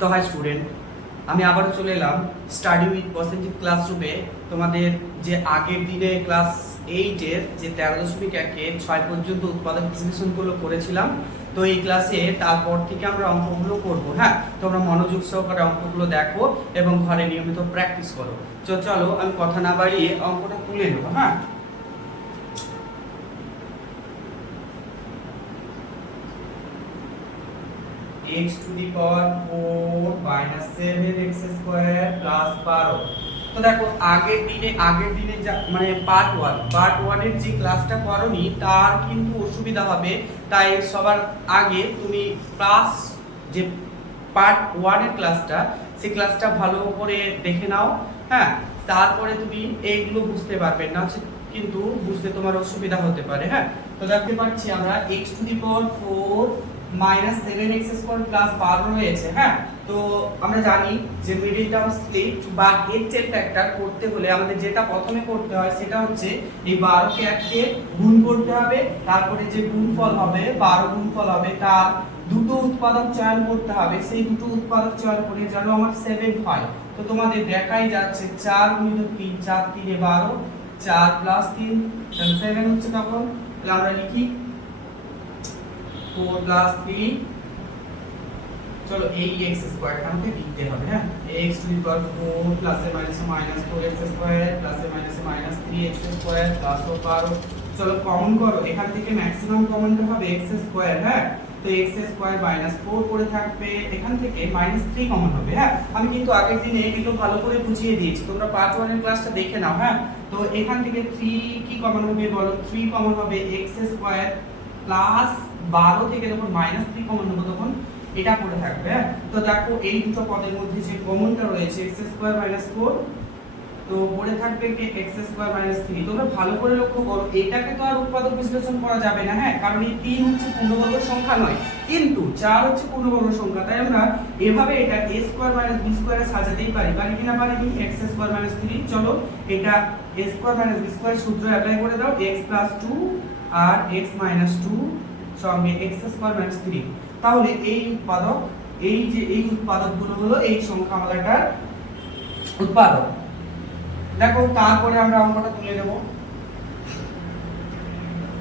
তো high student, আমি আবারও চলে এলাম স্টাডি উইথ পজিটিভ ক্লাসরুমে। তোমাদের যে আগের দিনে ক্লাস 8-এর যে 13.1-6 পর্যন্ত উৎপাদক বিশ্লেষণগুলো করেছিলাম, তো এই ক্লাসে তারপর থেকে আমরা অঙ্কগুলো করবো। হ্যাঁ, তোমরা মনোযোগ সহকারে অঙ্কগুলো দেখো এবং ঘরে নিয়মিত প্র্যাকটিস করো। চলো আমি কথা না বাড়িয়ে অঙ্কটা তুলে নেবো। হ্যাঁ, x to the power 4 minus 7x square plus 12। তো দেখো আগের দিনে মানে পার্ট 1 এর যে ক্লাসটা করোনি তার কিন্তু অসুবিধা হবে, তাই সবার আগে তুমি প্লাস যে পার্ট 1 এর ক্লাসটা, সেই ক্লাসটা ভালো করে দেখে নাও। হ্যাঁ, তারপরে তুমি এইগুলো বুঝতে পারবে না, কিন্তু বুঝতে তোমার অসুবিধা হতে পারে। হ্যাঁ, তো দেখতে পাচ্ছি আমরা x to the power 4 minus 7x square plus 12 রয়েছে। হ্যাঁ, তো আমরা জানি যে মিডল টার্ম স্প্লিট বা HCF ফ্যাক্টর করতে হলে আমাদের যেটা প্রথমে করতে হয় সেটা হচ্ছে এই 12 কে 1 কে গুণ করতে হবে, তারপরে যে গুণফল হবে 12 গুণফল হবে তার দুটো উৎপাদক চয়ন করতে হবে। সেই দুটো উৎপাদক চয়ন করে যেন আমার 7 হয়। তো তোমাদের দেখাই যাচ্ছে 4 গুণিত 3 4 3 এ 12, 4 প্লাস 3 তাহলে 7 হচ্ছে। তখন তাহলে আমরা লিখি 4 প্লাস 3। চলো এই x স্কয়ারটা আমাকে লিখতে হবে। হ্যাঁ, x two the power 4 plus a minus minus 4x square plus a minus 3x square plus 12। চলো কমন করো, এখান থেকে ম্যাক্সিমাম কমনটা হবে x স্কয়ার। হ্যাঁ, তো x স্কয়ার মাইনাস 4 পড়ে থাকবে, এখান থেকে মাইনাস 3 কমন হবে। হ্যাঁ, আমি কিন্তু আগের দিনে এগুলো ভালো করে বুঝিয়ে দিয়েছি, তোমরা পার্ট 1 এর ক্লাসটা দেখে নাও। হ্যাঁ, তো এখান থেকে 3 কি কমন হবে বলো? 3 কমন হবে x স্কয়ার প্লাস 12 থেকে যখন মাইনাস 3 কমন নেব তখন এটা পড়ে থাকবে। হ্যাঁ, তো দেখো এই দুটো পদের মধ্যে যে কমনটা রয়েছে x স্কয়ার মাইনাস 4, তো পড়ে থাকবে কি x স্কয়ার মাইনাস 3। তোমরা ভালো করে লক্ষ্য করো, এটাকে তো আর উৎপাদক বিশ্লেষণ করা যাবে না। হ্যাঁ, কারণ এই 3 হচ্ছে পূর্ণবর্গ সংখ্যা নয়, কিন্তু 4 হচ্ছে পূর্ণবর্গ সংখ্যা, তাই আমরা এভাবে এটা a স্কয়ার মাইনাস b স্কয়ারে সাজাতেই পারি। পারি কিনা পারি কি? x square minus 3। চলো এটা a square minus b square সূত্র অ্যাপ্লাই করে দাও, x প্লাস 2 আর x মাইনাস 2 সঙ্গে x স্কয়ার মাইনাস 3। তাহলে এই উৎপাদক, এই যে এই উৎপাদকগুলো হলো এই সংখ্যামালাটার উৎপাদক। দেখো তারপরে আমরা অঙ্কটা তুলে নেব।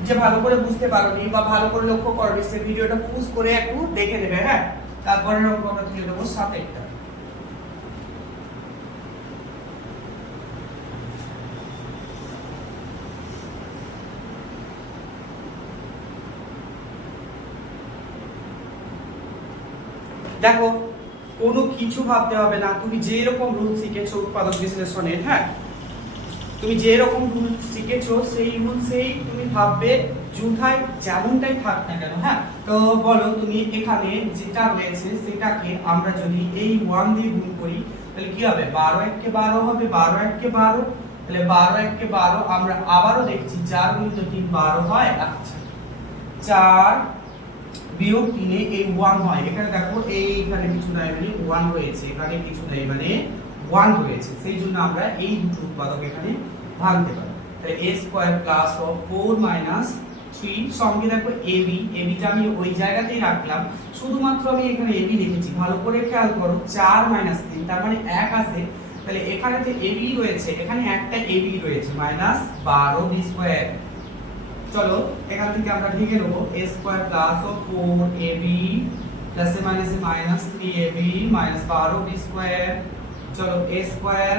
যে ভালো করে বুঝতে পারোনি বা ভালো করে লক্ষ্য করবে সে ভিডিওটা পজ করে একটু দেখে নেবে। হ্যাঁ, তারপরে অঙ্কটা তুলে দেবো 7টা। দেখো কোনো কিছু ভাবতে হবে না, তুমি যে রকম রুল শিখেছো উৎপাদক বিশ্লেষণের, হ্যাঁ তুমি যে রকম রুল শিখেছো সেই রুল সেই তুমি ভাববে, যুথায় যেমনটাই থাক না কেন। হ্যাঁ, তো বলো তুমি এখানে যেটা রয়েছে সেটাকে আমরা যদি এই 1 দিয়ে গুণ করি তাহলে কি হবে? 12 1 কে 12 হবে, 12 1 কে 12, তাহলে 12 1 কে 12। আমরা আবারও দেখছি 4 গুণিত 3 12 হয়। আচ্ছা, 4 বিয়োগ 3 এ এই 1 হয়। এখানে দেখো এইখানে কিছু নাই মানে 1 রয়েছে, এখানে কিছু নাই মানে 1 রয়েছে, সেই জন্য আমরা এই দুটো উৎপাদক এখানে ভাঙতে পারি। তাহলে a স্কয়ার প্লাস 4 মাইনাস 3 সঙ্গে দেখো ab, টা আমি ওই জায়গাতেই রাখলাম, শুধুমাত্র আমি এখানে ab লিখেছি। ভালো করে খেয়াল করো 4 মাইনাস 3 তার মানে 1 আছে, তাহলে এখানে যে ab রয়েছে এখানে একটা ab রয়েছে মাইনাস 12 b স্কয়ার। চলো এখান থেকে আমরা লিখে নেব a square plus 4ab plus a minus 3ab minus 12 b square. চলো a স্কয়ার।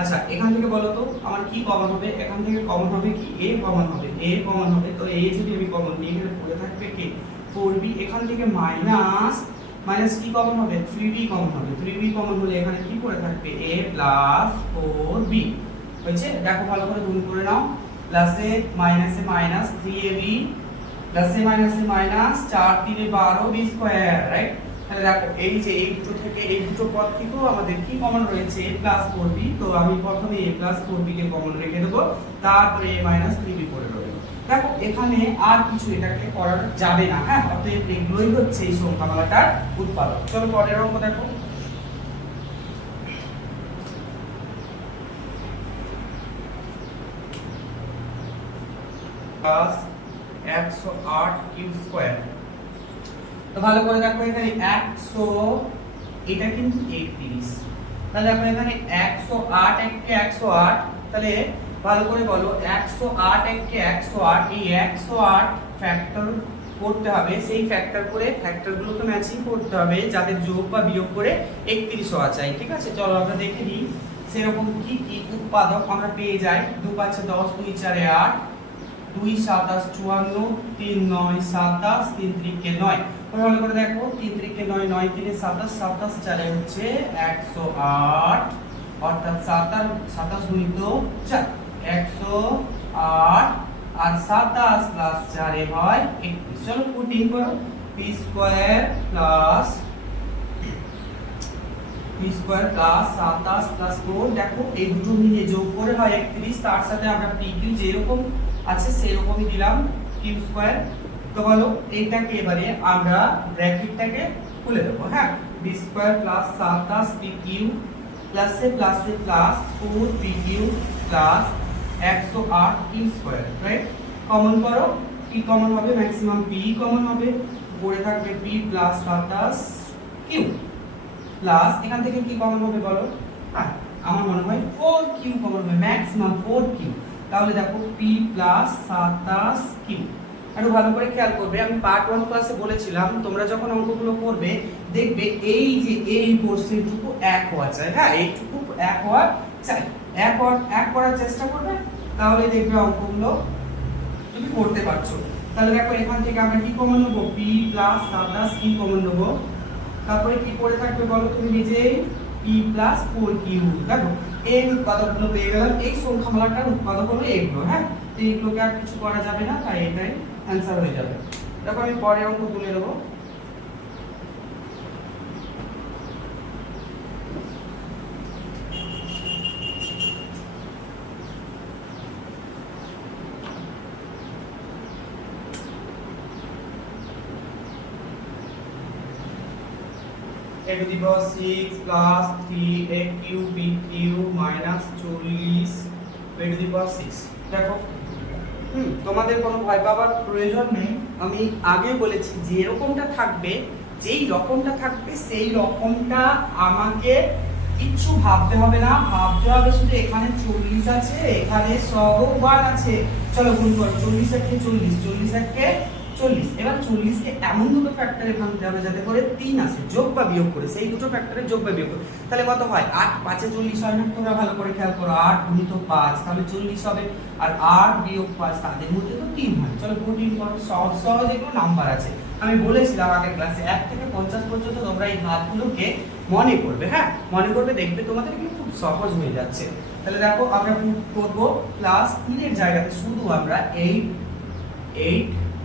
আচ্ছা এখান থেকে বলো তো আমার কি কমন হবে? এখান থেকে কমন হবে কি? a কমন হবে, a কমন হবে। তো a যদি আমি কমন নিই এখানে পড়ে থাকবে কি? 4b। এখান থেকে মাইনাস কি কমন হবে? 3b কমন হবে। 3b কমন হলে এখানে কি পড়ে থাকবে? a প্লাস 4b হয়েছে। দেখো ভালো করে গুণ করে নাও, প্লাসে মাইনাস 3ab প্লাসে মাইনাস 4 3 12 b স্কয়ার, রাইট? তাহলে দেখো এই যে এই দুটো থেকে এই দুটো পদ থেকেও আমাদের কি কমন রয়েছে? a plus 4b। তো আমি প্রথমে a plus 4b K common রেখে দেব, তারপরে a মাইনাস 3b পড়ে রইল। দেখো এখানে আর কিছু এটাকে করা যাবে না। হ্যাঁ, অতএব এগুলোই হচ্ছে এই সংখ্যামালাটার উৎপাদক। চলো পরের অঙ্ক দেখো। Plus 108 cube square. তো ভালো করে দেখো এখানে 108 এটা কিন্তু 31। তাহলে আমরা এখানে 108 এককে 108, তাহলে ভালো করে বলো 108 এককে 108, এই 108 ফ্যাক্টর করতে হবে, সেই ফ্যাক্টর করে ফ্যাক্টরগুলোকে ম্যাচিং করতে হবে যাদের যোগ বা বিয়োগ করে 31 হওয়া চাই। ঠিক আছে, চলো আমরা দেখে নিই সেরকম কি কি উৎপাদক আমরা পেয়ে যাই। 2 5 10, 2 4 8, 2 7 8 54, 3 9 27, 3 3 9। ভালো করে দেখো 3 3 9, 9 3 27, 27 4 হচ্ছে 108, অর্থাৎ 27 গুণিত 4 108 আর 27 প্লাস 4 এ হয় 31। চলো পুটিং করো p স্কয়ার প্লাস 27 প্লাস 4, দেখো এই দুটো মিলে যোগ করে হয় 31। তার সাথে আমরা p q যেরকম আছে সেরকমই দিলাম q স্কয়ার। তো বলো এইটাকে এবারে আমরা ব্র্যাকেটটাকে খুলে দেবো। হ্যাঁ, b square plus 27 p q প্লাসে প্লাসে plus 4 p q plus 108 q square, right? Common করো, কি কমন হবে? ম্যাক্সিমাম p কমন হবে, পড়ে থাকবে p প্লাস 27 q প্লাস এখান থেকে কি কমন হবে বলো? হ্যাঁ, আমার মনে হয় 4q কমন হবে, ম্যাক্সিমাম 4q। তাহলে দেখো p প্লাস 27q। একটু ভালো করে খেয়াল করবে, আমি পার্ট 1 ক্লাসে বলেছিলাম তোমরা যখন অঙ্কগুলো করবে দেখবে এই যে এই পোরশনটুকু এক হওয়া চাই। হ্যাঁ, এইটুকু এক হওয়া চাই, এক করার চেষ্টা করবে, তাহলে দেখবে অঙ্কগুলো তুমি করতে পারছো। তাহলে দেখো এখান থেকে আমরা কি কমন নেব? p প্লাস 27 কি কমন নেব? তারপরে কি পড়ে থাকবে বলো তুমি নিজেই? p plus 4q। দেখো এই উৎপাদকগুলো পেয়ে গেলাম, এই সংখ্যামালাটার উৎপাদক হলো এগুলো। হ্যাঁ, এইগুলোকে আর কিছু করা যাবে না, তাই এটাই অ্যান্সার হয়ে যাবে। দেখো আমি পরের অঙ্ক তুলে দেবো। a to the power 6 plus 3aq bq minus 40 a to the power 6। দেখো তোমাদের কোনো ভয় পাওয়ার প্রয়োজন নেই, আমি আগেই বলেছি যে এরকমটা থাকবে, যেই রকমটা থাকবে সেই রকমটা আমাকে কিচ্ছু ভাবতে হবে না, ভাবতে হবে শুধু এখানে 40 আছে, এখানে সহবার আছে। চলো গুণ করো, 40 একে 40, 40 একে 40। এবার 40 কে এমন দুটো ফ্যাক্টরে ভাঙতে হবে যাতে করে 3 আসে, যোগ বা বিয়োগ করে, সেই দুটো ফ্যাক্টরে যোগ বা বিয়োগ করে। তাহলে কত হয়? 8 5 এ 40 হয় না? তোমরা ভালো করে খেয়াল করো, 8 গুণিত 5 তাহলে 40 হবে, আর 8 বিয়োগ 5 তাদের মধ্যে তো 3 হয়। চলো গুণ করো, সহজ সহজ এগুলো নাম্বার আছে। আমি বলেছিলাম আগের ক্লাসে 1 থেকে 50 পর্যন্ত তোমরা এই হাতগুলোকে মনে করবে। হ্যাঁ, মনে করবে, দেখবে তোমাদের এগুলো খুব সহজ হয়ে যাচ্ছে। তাহলে দেখো আমরা করব প্লাস 3 এর জায়গাতে শুধু আমরা 8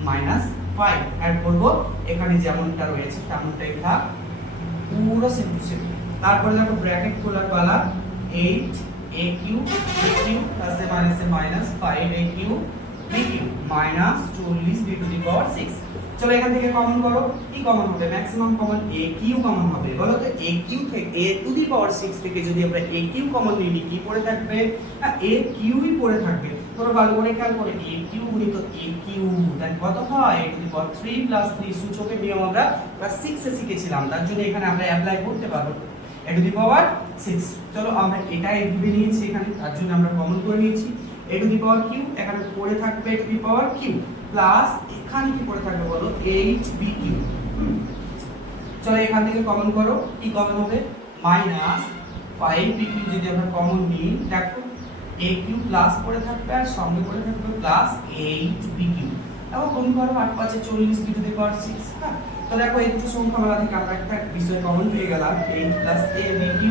মাইনাস 5 অ্যাড করব, এখানে যেমনটা রয়েছে তেমনটাই থাক, পুরো সেম টু সেম। তারপরে দেখো ব্র্যাকেট খোলার পালা, 8 aq bq plus a minus a minus 5 aq bq minus 40 b to the power 6। চলো এখান থেকে কমন করো, কি কমন হবে? ম্যাক্সিমাম কমন aq কমন হবে। বলো তো aq থেকে a টু দি পাওয়ার 6 থেকে যদি আমরা aq কমন নিই কি পড়ে থাকবে? না, aq ই পড়ে থাকবে। তোমরা ভালো করে খেয়াল করে aq গুণিত aq, দেন কত হয়? a two the power 3 plus 3 সূচকের নিয়ম আমরা ক্লাস 6 এ শিখেছিলাম, তার জন্য এখানে আমরা অ্যাপ্লাই করতে পারবো a টু দি পাওয়ার 6। চলো আমরা এটাই ভেবে নিয়েছি এখানে, তার জন্য আমরা কমন করে নিয়েছি a two the power q, এখানে পড়ে থাকবে a two the power q plus এখানে কি পড়ে থাকবে বলো? 8bq। চলো এখান থেকে কমন করো, কি কমন হবে? মাইনাস 5bq যদি আমরা কমন নিই, দেখো aq প্লাস পড়ে থাকবে আর সঙ্গে পড়ে থাকবে প্লাস 8bq। এখন গুণ করো, 8 5 এ 40 b টু দি পাওয়ার 6। হ্যাঁ, তো দেখো এই দুটো সংখ্যামালা থেকে আমরা একটা বিষয় কমন পেয়ে গেলাম, 8 plus abq,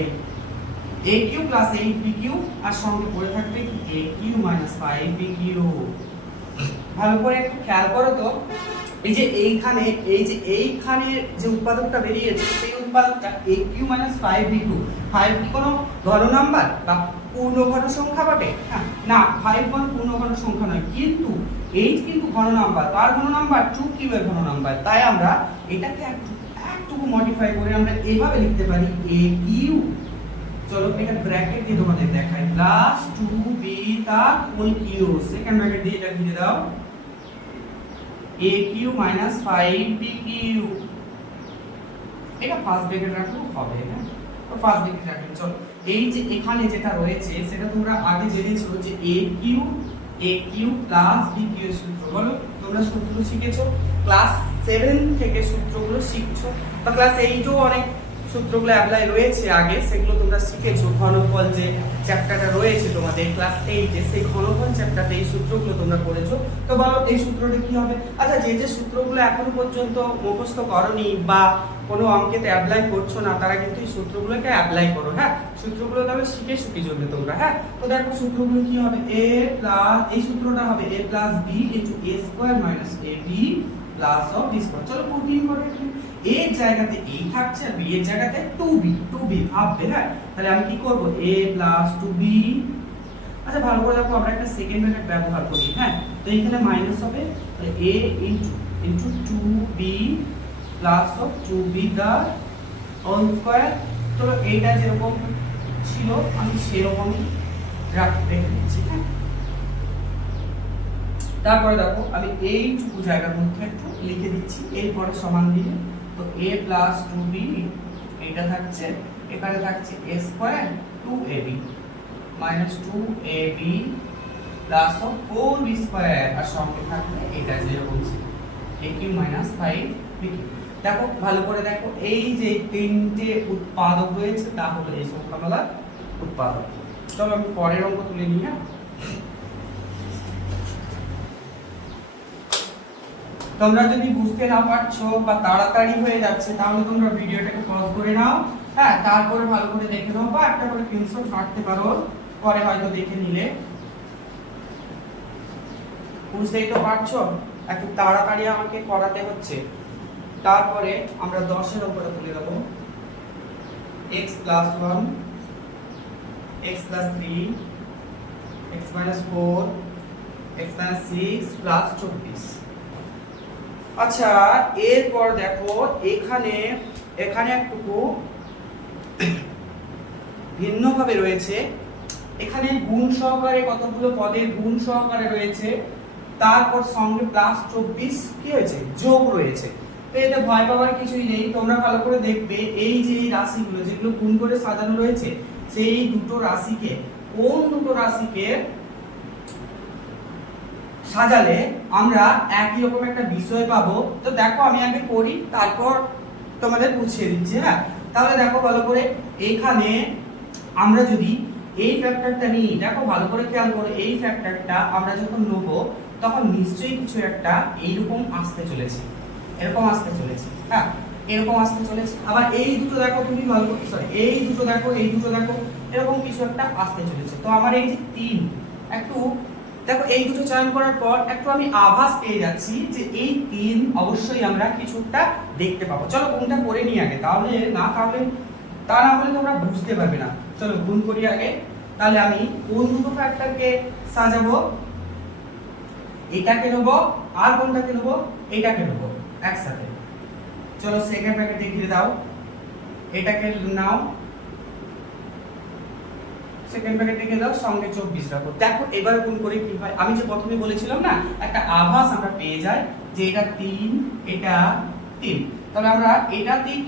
8aq plus 8bq, আর সঙ্গে পড়ে থাকবে aq মাইনাস 5bq। ভালো করে একটু খেয়াল করো তো, এই যে এইখানে যে উৎপাদকটা বেরিয়েছে সেই উৎপাদকটা aq মাইনাস 5b2, 5 কি কোনো ঘন নাম্বার বা পূর্ণ ঘন সংখ্যা বটে? হ্যাঁ, না, 5 কোনো পূর্ণ ঘন সংখ্যা নয়, কিন্তু 8 কিন্তু ঘন নাম্বার। তার ঘন নাম্বার 2q এর ঘন নাম্বার, তাই আমরা এটাকে একটু মডিফাই করে আমরা এইভাবে লিখতে পারি aq। চলো এটা ব্র্যাকেট দিয়ে তোমাদের দেখাই, প্লাস 2b তার হোল কিউ, সেকেন্ড ব্র্যাকেট দিয়ে এটা লিখে দাও aq minus 5bq। এটা ফার্স্ট ব্র্যাকেট রাখলেও হবে, হ্যাঁ তো ফার্স্ট ব্র্যাকেট রাখবেন। চলো এই যে এখানে যেটা রয়েছে সেটা তোমরা আগে জেনেছো যে a cube plus b cube এর সূত্র। বলো তোমরা সূত্র শিখেছো, ক্লাস 7 থেকে সূত্রগুলো শিখছো, বা ক্লাস 8 ও অনেক সূত্রগুলো অ্যাপ্লাই রয়েছে আগে, সেগুলো তোমরা শিখেছো। ঘনফল যে চ্যাপ্টারটা রয়েছে তোমাদের ক্লাস 8 এ, সেই ঘনফল চ্যাপ্টারতে এই সূত্রগুলো তোমরা পড়েছো। তো বলো এই সূত্রটা কি হবে? আচ্ছা যে সূত্রগুলো এখনো পর্যন্ত মুখস্থ করনি বা কোনো অঙ্কেতে অ্যাপ্লাই করছো না, তারা কিন্তু এই সূত্রগুলোকে অ্যাপ্লাই করো, হ্যাঁ সূত্রগুলো তাহলে শিখে চলবে তোমরা। হ্যাঁ তো দেখো সূত্রগুলো কি হবে, a প্লাস এই সূত্রটা হবে a plus b into a square minus ab plus of b square. চলো প্রতিদিন করে a এর জায়গাতে a থাকছে আর b এর জায়গাতে 2b ভাববে। হ্যাঁ তাহলে আমি কি করব, a প্লাস 2b। আচ্ছা ভালো করে দেখো, আমরা একটা সেকেন্ড ব্র্যাকেট ব্যবহার করি, হ্যাঁ তো এখানে মাইনাস হবে, তাহলে a into 2b plus of 2b the whole square. চলো এইটা যেরকম ছিল আমি সেরকমই রেখে দিচ্ছি, হ্যাঁ তারপরে দেখো আমি এইটুকু জায়গার মধ্যে একটু লিখে দিচ্ছি, এরপরে সমান দিলে তো a প্লাস 2b এটা থাকছে, এখানে থাকছে a square 2ab minus 2ab plus of 4b square, আর সঙ্গে থাকবে এটা যেরকম ছিল aq মাইনাস 5b। দেখো ভালো করে দেখো, এই যে তিনটে উৎপাদক রয়েছে তা হলো এই সংখ্যামালার উৎপাদক। চলো আমি পরের অঙ্ক তুলে নিই। হ্যাঁ তোমরা যদি বুঝতে না পারছো বা তাড়াতাড়ি হয়ে যাচ্ছে তাহলে তোমরা ভিডিওটাকে পজ করে নাও, হ্যাঁ তারপরে ভালো করে দেখে নাও, বা একটা করে স্ক্রিনশট কাটতে পারো, পরে হয়তো দেখে নিলে। বুঝতেই তো পারছো একটু তাড়াতাড়ি আমাকে করাতে হচ্ছে। তারপরে আমরা 10 এর উপরে তুলে দেব x plus 1 x plus 3 x minus 4 x minus 6 plus 24। আচ্ছা এরপর দেখো এখানে একটু ভিন্নভাবে রয়েছে, এখানে গুণ সহকারে কতগুলো পদের গুণ সহকারে রয়েছে, তারপর সঙ্গে প্লাস 24 কি হয়েছে যোগ রয়েছে। তো এটা ভয় পাওয়ার কিছুই নেই, তোমরা ভালো করে দেখবে এই যে এই রাশিগুলো যেগুলো গুণ করে সাজানো রয়েছে, সেই দুটো রাশিকে কোন দুটো রাশিকে সাজালে আমরা একই রকম একটা বিষয় পাবো। তো দেখো আমি আগে করি তারপর তোমাদের বুঝিয়ে দিচ্ছি। হ্যাঁ তাহলে দেখো ভালো করে, এখানে আমরা যদি এই ফ্যাক্টরটা নিই, দেখো ভালো করে খেয়াল করো, এই ফ্যাক্টরটা আমরা যখন নেব তখন নিশ্চয়ই কিছু একটা এইরকম আসতে চলেছে, এরকম আসতে চলেছে, হ্যাঁ এরকম আসতে চলেছে। আবার এই দুটো দেখো তুমি ভালো করে, সরি এই দুটো দেখো এরকম কিছু একটা আসতে চলেছে। তো আমার এই যে 3 একটু দেখো এই দুটো চয়ন করার পর একটু আমি আভাস পেয়ে যাচ্ছি যে এই 3 অবশ্যই আমরা কিছুটা দেখতে পাবো। চলো গুণটা করে নিই আগে, তাহলে তা না হলে তোমরা বুঝতে পারবে না। চলো গুণ করি আগে। তাহলে আমি কোন দুটো ফ্যাক্টরকে সাজাবো, এটাকে নেব আর কোনটাকে নেব, এটাকে নেব একসাথে। চলো সেকেন্ড ব্র্যাকেটে ঘিরে দাও, এটাকে নাও সেকেন্ড ব্র্যাকেটে ঘিরে দাও, সঙ্গে 24 রাখো। দেখো এবারে গুণ করে কি হয়, আমি যে প্রথমে বলেছিলাম না একটা আভাস আমরা পেয়ে যাই যে এটা 3 এটা 3, তাহলে আমরা এটাতেই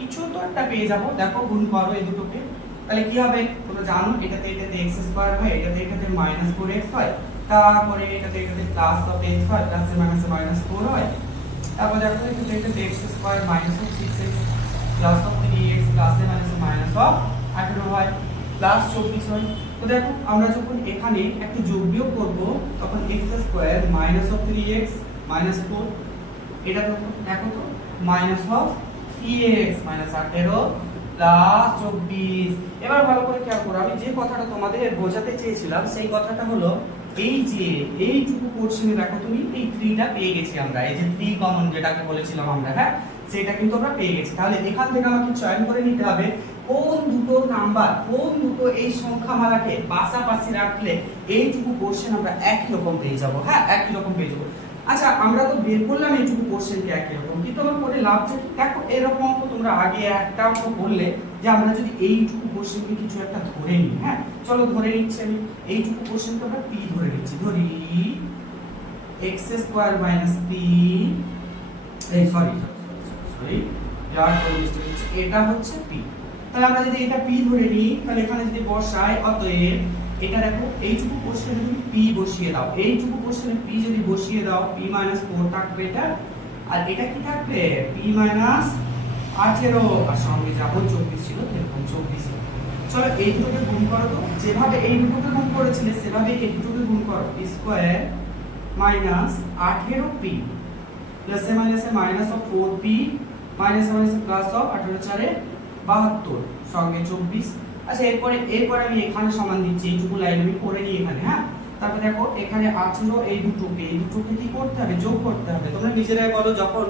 কিছু তো একটা পেয়ে যাব। দেখো গুণ করো এই দুটোকে, তাহলে কি হবে তোমরা জানো, এটাতে x স্কয়ার হয়, এটাতে মাইনাস 4x হয়, তারপরে এটাতে প্লাস অফ x হয়, প্লাস এর মাইনাস 4 হয়, তারপর দেখো এটাতে x square minus of 6x plus of 3x plus এর মাইনাস অফ 18 হয়, প্লাস 24 হয়। তো দেখো আমরা যখন এখানে একটু যোগ বিয়োগ করব তখন x square minus of 3x minus 4, এটা দেখো তো minus of 3x minus 18 plus 24। এবার ভালো করে খেয়াল করো, আমি যে কথাটা তোমাদের বোঝাতে চেয়েছিলাম সেই কথাটা হলো এই যে এইটুকু পোরশনে দেখো তুমি এই 3টা পেয়ে গেছি আমরা, এই যে 3 কমন যেটাকে বলেছিলাম আমরা, হ্যাঁ সেটা কিন্তু আমরা পেয়ে গেছি। তাহলে এখান থেকে আমাকে চয়ন করে নিতে হবে কোন দুটো নাম্বার, কোন দুটো এই সংখ্যামালাকে পাশাপাশি রাখলে এইটুকু পোরশন আমরা একই রকম পেয়ে যাব। হ্যাঁ একই রকম পেয়ে যাব। আচ্ছা আমরা তো বের করলাম এইটুকু পোরশনকে একই রকম, কিন্তু আমার করে লাভ যে দেখো এরকম অঙ্ক তোমরা আগে একটা অঙ্ক করলে যে আমরা যদি এইটুকু পোরশনকে কিছু একটা ধরে নিই, হ্যাঁ চলো ধরে নিচ্ছি আমি এইটুকু পোরশনকে আমরা p ধরে নিচ্ছি, ধরি x স্কয়ার মাইনাস p, এই সরি যার পরিবেষ্টিত হচ্ছে এটা হচ্ছে পি। তাহলে আমরা যদি এটা পি ধরে নিই তাহলে এখানে যদি বসাই, অতএব এটা দেখো এইটুকু কোশ্চেনে তুমি পি বসিয়ে দাও, এইটুকু কোশ্চেনে পি যদি বসিয়ে দাও পি মাইনাস 4 থাকবে এটা, আর এটা কি থাকবে পি মাইনাস 18 আর সঙ্গে যাবো 24 ছিল এরকম 24। চলো এই দুটোকে গুণ করো তো, যেভাবে এই দুটোকে গুণ করেছিলে সেভাবে এই দুটোকে গুণ করো। পি স্কয়ার মাইনাস 18 পি প্লাসে মাইনাসে মাইনাস অফ 4 পি মাইনাস মাইনাসে প্লাস অফ 18 4 72 সঙ্গে 24। আচ্ছা এরপরে আমি এখানে সমান দিচ্ছি, এইটুকু লাইন আমি করে নিই এখানে। হ্যাঁ, তারপর দেখো এখানে 18 এই দুটোকে কি করতে হবে যোগ করতে হবে। তোমরা নিজেরাই বলো, যখন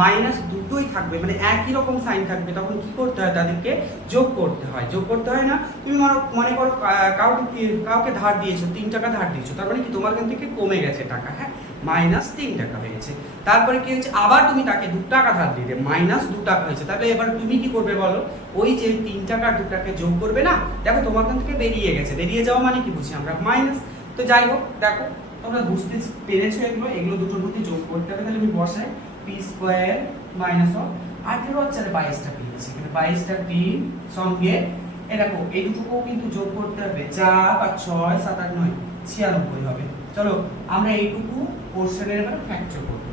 মাইনাস দুটোই থাকবে মানে একই রকম সাইন থাকবে তখন কি করতে হয়, তাদেরকে যোগ করতে হয়। যোগ করতে হয় না, তুমি মনে করো কাউকে ধার দিয়েছো 3 টাকা ধার দিয়েছো, তার মানে কি তোমার কাছ থেকে কমে গেছে টাকা, হ্যাঁ মাইনাস 3 টাকা হয়েছে। তারপরে কি হচ্ছে, আবার তুমি তাকে 2 টাকা ধার দিলে মাইনাস 2 টাকা হয়েছে। তাহলে এবার তুমি কি করবে বলো, ওই যে 3 টাকা 2 টাকা যোগ করবে না, দেখো তোমার কাছ থেকে বেরিয়ে গেছে, বেরিয়ে যাওয়া মানে কি বুঝি আমরা মাইনাস। তো যাই হোক দেখো তোমরা বুঝতে পেরেছো, এগুলো দুটোর মধ্যে যোগ করতে হবে। তাহলে আমি বসাই পি স্কয়ার মাইনাস অফ 18 আর 22টা পি আছে, এখানে 22টা পি সঙ্গে এরকম এই দুটোকেও কিন্তু যোগ করতে হবে। 4 আর 6 7 আর 9 96 হবে। চলো আমরা এইটুকু পোরশনের এবার ফ্যাক্টর করব,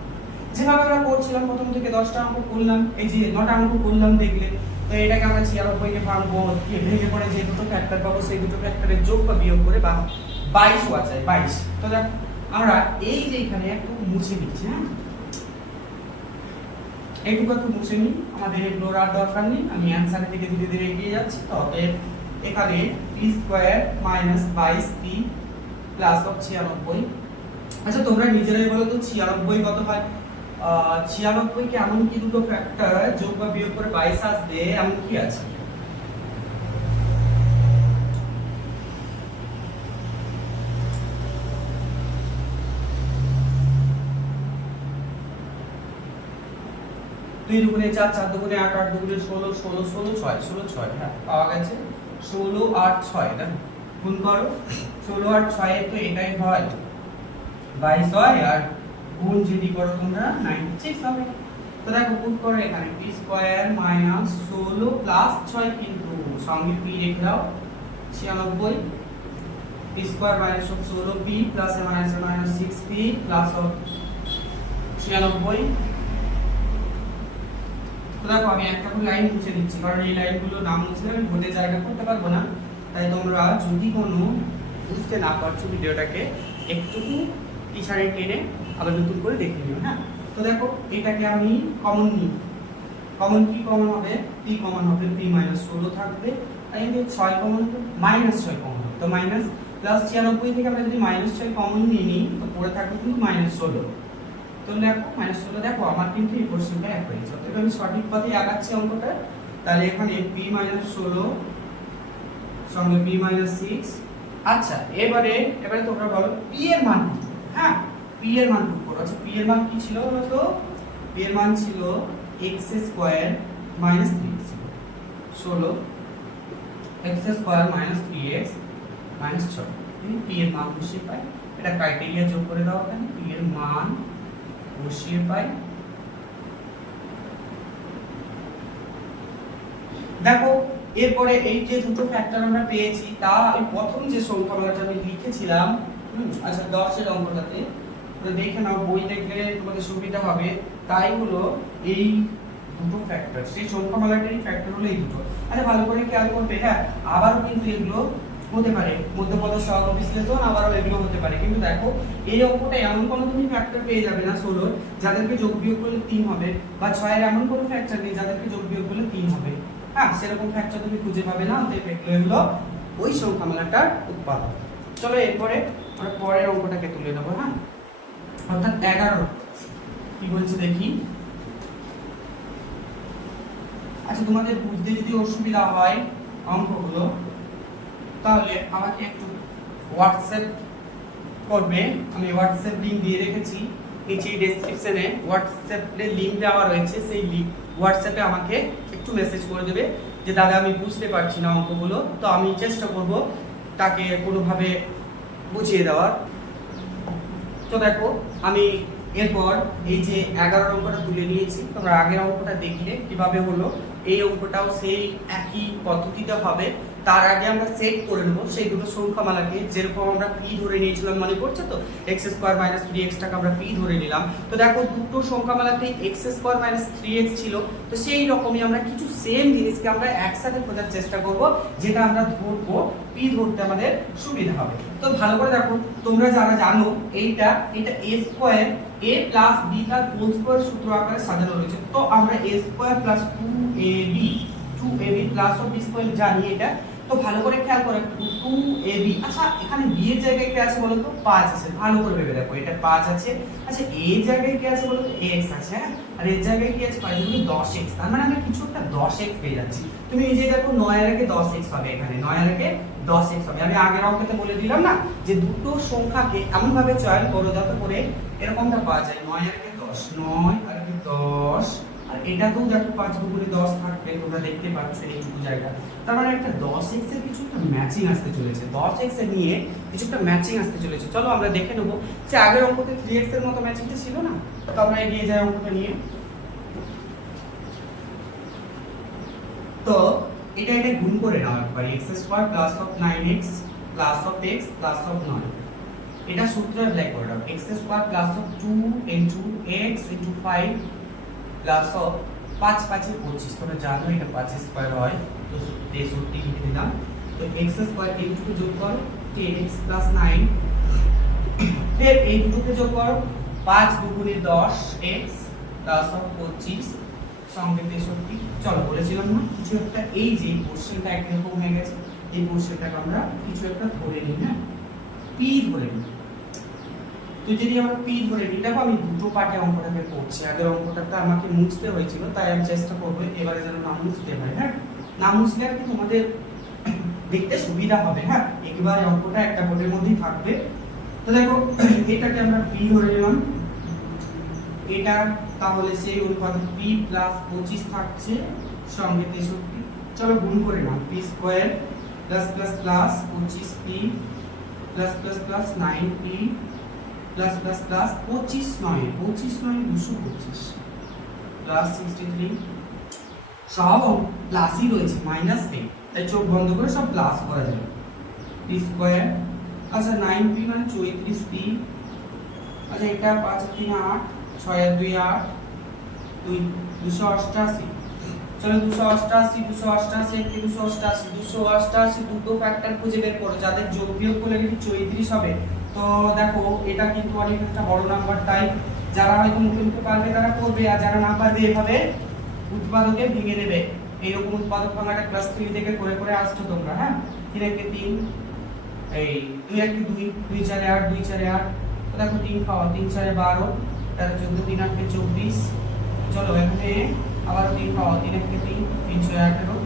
যেভাবে আমরা করছিলাম প্রথম থেকে 10টা অঙ্ক করলাম, এই যে 9টা অঙ্ক করলাম দেখলে। তো এটাকে আমরা 96 কে ভাঙবো, ভেঙে পড়ে যে দুটো ফ্যাক্টর পাবো সেই দুটো ফ্যাক্টরের যোগ বা বিয়োগ করে 22 হওয়া যায় 22। তো দেখো আমরা এই যে এখানে একটু মুছে দিচ্ছি, হ্যাঁ এইটুকু একটু মুছে নিই, আমাদের এগুলোর আর দরকার নেই। আমি অ্যান্সারের দিকে ধীরে ধীরে এগিয়ে যাচ্ছি। তো এখানে P square minus 22 P plus of 96। আচ্ছা তোমরা নিজেরাই বলো তো 96 কত হয়? 96 কে এমন কি দুটো ফ্যাক্টর যোগ বা বিয়োগ করে 22 আসবে এমন কি আছে? দুই দুগুণে 4 4 দুগুণে 8 8 দুগুণে 16 16 16 6 16 6 হ্যাঁ পাওয়া গেছে। 16 8 6 দেখো গুণ করো, 16 8 6 এ তো এটাই হয় 22 হয়, আর গুণ যদি করো তোমরা 96 হবে। তো দেখো গুণ করো, এখানে p স্কয়ার মাইনাস 16 প্লাস 6 কিন্তু সঙ্গে p রেখে দাও 96 p square minus 16 p plus minus 6 p plus 96। তো দেখো আমি একটা করে লাইন মুছে দিচ্ছি, কারণ এই লাইনগুলো না মুছলে আমি বোর্ডে জায়গা করতে পারবো না। তাই তোমরা যদি কোনো বুঝতে না পারছো ভিডিওটাকে একটুকু ইশারায় টেনে আবার নতুন করে দেখে নিও। হ্যাঁ, তো দেখো এটাকে আমি কমন নিই, কমন কি কমন হবে, p কমন হবে, p মাইনাস 16 থাকবে, তাই এই 6 কমন মাইনাস 6 কমন হবে। তো মাইনাস প্লাস 96 থেকে আমরা যদি মাইনাস 6 কমন নিয়ে নিই তো পড়ে থাকবে কিন্তু মাইনাস 16। তো দেখো মাইনাস 16 দেখো আমার কিন্তু এই কোশ্চেনটা এক হয়েছে, অতএব আমি সঠিক পথে আগাচ্ছি অঙ্কটা। তাহলে এখানে p মাইনাস 16 সঙ্গে p মাইনাস 6। আচ্ছা এবারে তোমরা বলো p এর মান কত? হ্যাঁ p এর মান কত করো। আচ্ছা p এর মান কি ছিল বলো তো? p এর মান ছিল x square minus 3x, 16 x square minus 3x minus 6। p এর মান বসিয়ে পাই, এটা ক্রাইটেরিয়া যোগ করে দাও এখানে, p এর মান বসিয়ে পাই। দেখো এরপরে এই যে দুটো ফ্যাক্টর আমরা পেয়েছি তা আমি প্রথম যে সংখ্যামালাটা আমি লিখেছিলাম, আচ্ছা 10 এর অঙ্কটাতে তো দেখে নাও, বই দেখলে তোমাদের সুবিধা হবে। তাই হলো এই দুটো ফ্যাক্টর, সেই সংখ্যামালাটারই ফ্যাক্টর হলো এই দুটো। আচ্ছা ভালো করে খেয়াল করবে, হ্যাঁ আবারও কিন্তু এগুলো হতে পারে, মধ্যপদ সহগ বিশ্লেষণ আবারও এগুলো হতে পারে। কিন্তু দেখো এই অঙ্কটা এমন কোনো তুমি ফ্যাক্টর পেয়ে যাবে না 16 যাদেরকে যোগ বিয়োগ করলে 3 হবে, বা 6 এর এমন কোনো ফ্যাক্টর নেই যাদেরকে যোগ বিয়োগ করলে 3 হবে। হ্যাঁ সেরকম ফ্যাক্টর তুমি খুঁজে পাবে না, অতএব এগুলো ওই সংখ্যামালাটার উৎপাদক। চলো এরপরে আমরা পরের অঙ্কটাকে তুলে নেবো। হ্যাঁ অর্থাৎ 11 কি বলছে দেখি। আচ্ছা তোমাদের বুঝতে যদি অসুবিধা হয় অঙ্কগুলো তাহলে আমাকে একটু হোয়াটসঅ্যাপ করবে, আমি হোয়াটসঅ্যাপ লিংক দিয়ে রেখেছি নিচে ডেসক্রিপশনে, হোয়াটসঅ্যাপে লিংক দেওয়া রয়েছে, সেই লিংক হোয়াটসঅ্যাপে আমাকে একটু মেসেজ করে দেবে যে দাদা আমি বুঝতে পারছি না অঙ্কগুলো, তো আমি চেষ্টা করব তাকে কোনোভাবে বুঝিয়ে দেওয়ার। তো দেখো আমি এরপর এই যে 11 অঙ্কটা তুলে নিয়েছি, তোমরা আগের অঙ্কটা দেখলে কিভাবে হলো, এই অঙ্কটাও সেই একই পদ্ধতিতে হবে। তার আগে আমরা সেট করে নেবো সেই দুটো সংখ্যামালাকে, যেরকম আমরা পি ধরে নিয়েছিলাম, মনে পড়ছে তো, এক্স স্কোয়ার মাইনাস 3x টাকে আমরা পি ধরে নিলাম। তো দেখো দুটো সংখ্যামালাতে এক্স স্কোয়ার মাইনাস 3x ছিল, তো সেই রকমই আমরা কিছু সেম জিনিসকে আমরা একসাথে খোঁজার চেষ্টা করব, যেটা আমরা ধরবো পি ধরতে আমাদের সুবিধা হবে। তো ভালো করে দেখো, তোমরা যারা জানো এটা a square a plus b তার হোল স্কোয়ার সূত্র আকারে সাজানো রয়েছে। তো আমরা a square plus 2ab plus b square জানি এটা। তো ভালো করে খেয়াল করো, 2ab, আচ্ছা এখানে b এর জায়গায় কি আছে বলো তো, 5 আছে। ভালো করে ভেবে দেখো, এটা 5 আছে। আচ্ছা a এর জায়গায় কি আছে বলো তো, x আছে, হ্যাঁ। আর এর জায়গায় কি আছে, 10x, তার মানে আমরা কিছু একটা 10x পেয়ে যাচ্ছি। তুমি নিজেই দেখো, 9 এর আগে 10x হবে, এখানে 9 এর আগে 10x হবে। আমি আগের অঙ্কতে বলে দিলাম না যে দুটো সংখ্যাকে এমন ভাবে চয়ন করো যাতে করে এরকমটা পাওয়া যায়, 9 এর আগে 10, 9 আর আগে 10, আর এটাতেও দেখো 5 গুণে 10 থাকবে, তোমরা দেখতে পাচ্ছ এইটুকু জায়গা। তার মানে একটা 10x এর কিছু একটা ম্যাচিং আসতে চলেছে, 10x এর নিয়ে কিছু একটা ম্যাচিং আসতে চলেছে। চলো আমরা দেখে নেব যে আগের অঙ্কতে 3x এর মতো ম্যাচিংটা ছিল না। তো আমরা এগিয়ে যাই অঙ্কটা নিয়ে। তো এটা গুণ করে নাও একবার, x square plus of 9x plus of x plus of 9, এটা সূত্র অ্যাপ্লাই করে দাও। x square plus of 2 into x into 5 plus of 5 5 এর 25, তোমরা জানো এটা 5 স্কয়ার হয়, তো 63 লিখে দিলাম। তো x স্কয়ার এই দুটো যোগ করো 10x প্লাস 9, फिर এই দুটোকে যোগ করো 5 দুগুণে 10x প্লাস অফ 25 সঙ্গে 63। চলো বলেছিলাম না কিছু একটা, এই যে কোশ্চেনটা একরকম হয়ে গেছে, এই কোশ্চেনটাকে আমরা কিছু একটা ধরে নিই, হ্যাঁ, পি ধরে নিই। তো যদি আমরা পি ধরে নিই, দেখো আমি দুটো পার্টে অঙ্কটাকে করছি, আগের অঙ্কটাতে আমাকে মুছতে হয়েছিল, তাই আমি চেষ্টা করবো এবারে যেন না মুছতে হয়, হ্যাঁ। না মুছলে আর কি তোমাদের দেখতে সুবিধা হবে, হ্যাঁ। একবারে অঙ্কটা একটা বোর্ডের মধ্যেই থাকবে। তো দেখো এটাকে আমরা পি ধরে নিলাম, এটা তাহলে সেই অনুপাতে p প্লাস 25 থাকছে সঙ্গে 63। চলো গুণ করে নাও, p square plus plus plus 25p plus plus plus 9p plus plus plus 25 9 225 plus 63, সব প্লাসই রয়েছে, মাইনাস নেই, তাই চোখ বন্ধ করে সব প্লাস করা যাবে। p স্কয়ার, আচ্ছা 9p মানে 34p, আচ্ছা এটা 5 আর 3 8, 6 আর 2 8, 288। চলো 288 288 দুটো ফ্যাক্টর খুঁজে বের করো যাদের যোগ বিয়োগ করলে কি 34 হবে। তো দেখো এটা কিন্তু অনেক একটা বড় নাম্বার, তাই যারা হয়তো মুখে মুখে পারবে তারা করবে, আর যারা না পারবে এভাবে উৎপাদকে ভেঙে নেবে। এইরকম উৎপাদক ভাঙাটা ক্লাস 3 থেকে করে করে আসছো তোমরা, হ্যাঁ। 3 একে 3, এই 2 একে 2, 2 4 8 2 4 8, তো দেখো 3 খাওয়া 3 4 12, 13 14 3 8 24। চলো এখানে আবার 3 খাওয়া 3 একে 3, 3 6 18,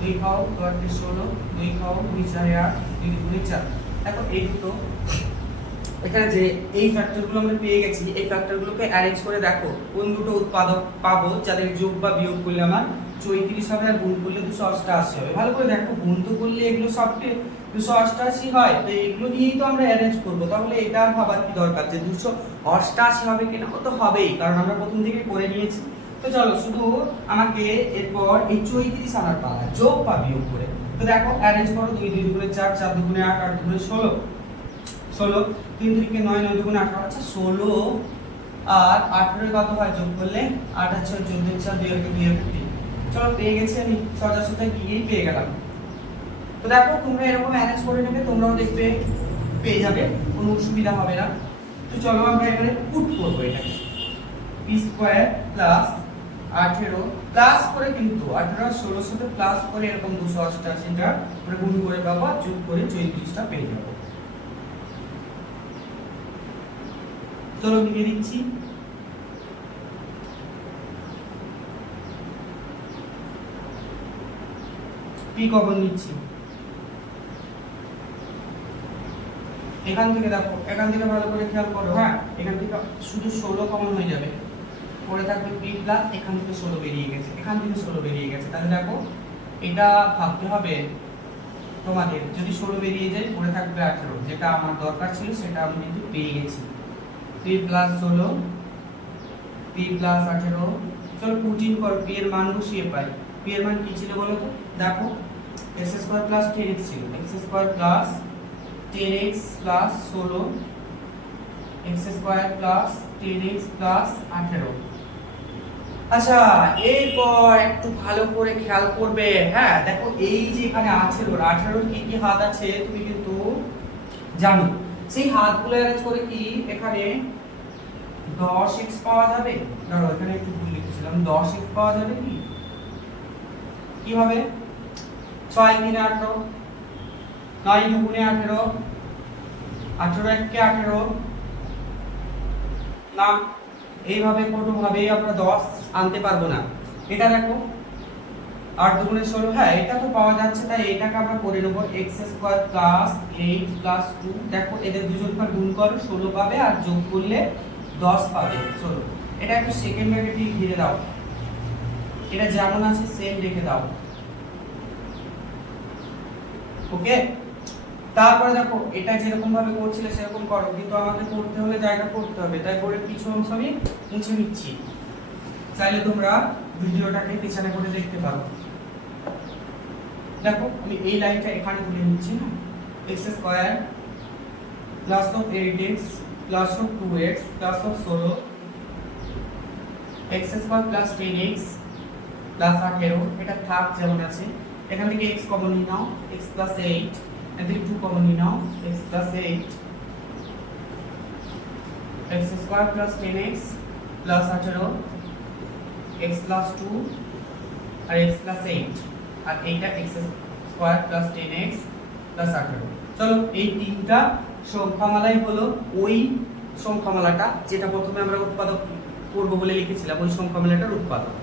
2 খাও 2 8 16, 2 খাও 2 4 8, 2 2 4। দেখো এই দুটো এখানে যে এই ফ্যাক্টরগুলো আমরা পেয়ে গেছি, এই ফ্যাক্টরগুলোকে অ্যারেঞ্জ করে দেখো কোন দুটো উৎপাদক পাবো যাদের যোগ বা বিয়োগ করলে আমার 34 হবে আর গুণ করলে 288 হবে। ভালো করে দেখো, গুণ তো করলে এগুলো সবকে 288 হয়, তো এগুলো নিয়েই তো আমরা অ্যারেঞ্জ করব। তাহলে এটা আর ভাবার কি দরকার যে 288 হবে কিনা, ও তো হবেই, কারণ আমরা প্রথম থেকে করে নিয়েছি। তো চলো শুধু আমাকে এরপর এই 34 আনার পালা, যোগ বা বিয়োগ করে। তো দেখো অ্যারেঞ্জ করো, 2 2 গুণে 4 4 2 গুণে 8 8 গুণে 16 16, 3 3 কে 9 9 গুণে 18। আচ্ছা 16 আর 18 কত হয় যোগ করলে 8 আর 6 14 4 2 আর 2 আর 3। চলো পেয়ে গেছি আমি, সোজাসুজি গিয়েই পেয়ে গেলাম। তো দেখো তোমরা এরকম অ্যারেঞ্জ করে নেবে, তোমরাও দেখবে পেয়ে যাবে, কোনো অসুবিধা হবে না। তো চলো আমরা এখানে পুট করব, এটাকে p স্কয়ার প্লাস 18 প্লাস করে, কিন্তু 18 আর 16 সাথে প্লাস করে এরকম 288 টা আমরা গুণ করে পাবো, যোগ করে 34 টা পেয়ে যাবো। চলো লিখে দিচ্ছি, p কমন নিচ্ছি, এখান থেকে দেখো, এখান থেকে ভালো করে খেয়াল করো, হ্যাঁ। এখান থেকে শুধু 16 কমন হয়ে যাবে, পরে থাকবে p প্লাস, এখান থেকে 16 বেরিয়ে গেছে, এখান থেকে 16 বেরিয়ে গেছে। তাহলে দেখো এটা ভাবতে হবে তোমাদের, যদি 16 বেরিয়ে যায় পরে থাকবে 18, যেটা আমার দরকার ছিল সেটা আমি কিন্তু পেয়ে গেছি। p plus 16 P plus 18। চলো পুটিং করো, পি এর মান বসিয়ে পাই। পি এর মান কি ছিল বলো তো? দেখো এক্স স্কোয়ার প্লাস 10x ছিল, x square plus 10x plus 16, x square plus 10x plus 18। আচ্ছা, এরপর একটু ভালো করে খেয়াল করবে। হ্যাঁ দেখো, এই যে এখানে 18 কি কি হাত আছে তুমি কিন্তু জানো। সেই হাতগুলো অ্যারেঞ্জ করে কি এখানে 10x পাওয়া যাবে? ধরো এখানে একটু ভুল লিখেছিলাম, 10x পাওয়া যাবে কি? কিভাবে? 6 3 18, 9 2 18, 18 1 18 না, এইভাবে কোনোভাবেই আমরা 10 আনতে পারবো না। এটা দেখো 8 2 16, হ্যাঁ এটা তো পাওয়া যাচ্ছে, তাই এটাকে আমরা করে নেব x স্কয়ার প্লাস 8 প্লাস 2। দেখো এদের দুজনকার গুণ করো 16 পাবে, আর যোগ করলে 10 পাবে। চলো এটা একটু সেকেন্ড ব্র্যাকেটে দিয়ে দাও, এটা যেমন আছে সেম রেখে দাও। ওকে, তারপরে দেখো এটা যেরকম ভাবে করছিলে সেরকম করো, কিন্তু আমাকে করতে হলে জায়গা করতে হবে, তাই করে কিছু অংশ আমি মুছে নিচ্ছি। চাইলে তোমরা ভিডিওটাকে পিছনে করে দেখতে পারো। দেখো আমি এই লাইনটা এখানে তুলে নিচ্ছি না, x square plus of 8x plus of 2x plus of 16, x square plus 10x plus 18, এটা থাক যেমন আছে। এখান থেকে x কমন নিয়ে নাও, x প্লাস 8, এখান থেকে 2 কমন নিয়ে নাও, x plus 8, x square plus 10x plus 18, x plus 2 আর x প্লাস 8, আর এইটা x square plus 10x plus 18। চলো এই তিনটা সংখ্যামালাই হলো ওই সংখ্যামালাটা যেটা প্রথমে আমরা উৎপাদক করব বলে লিখেছিলাম, ওই সংখ্যামালাটার উৎপাদক।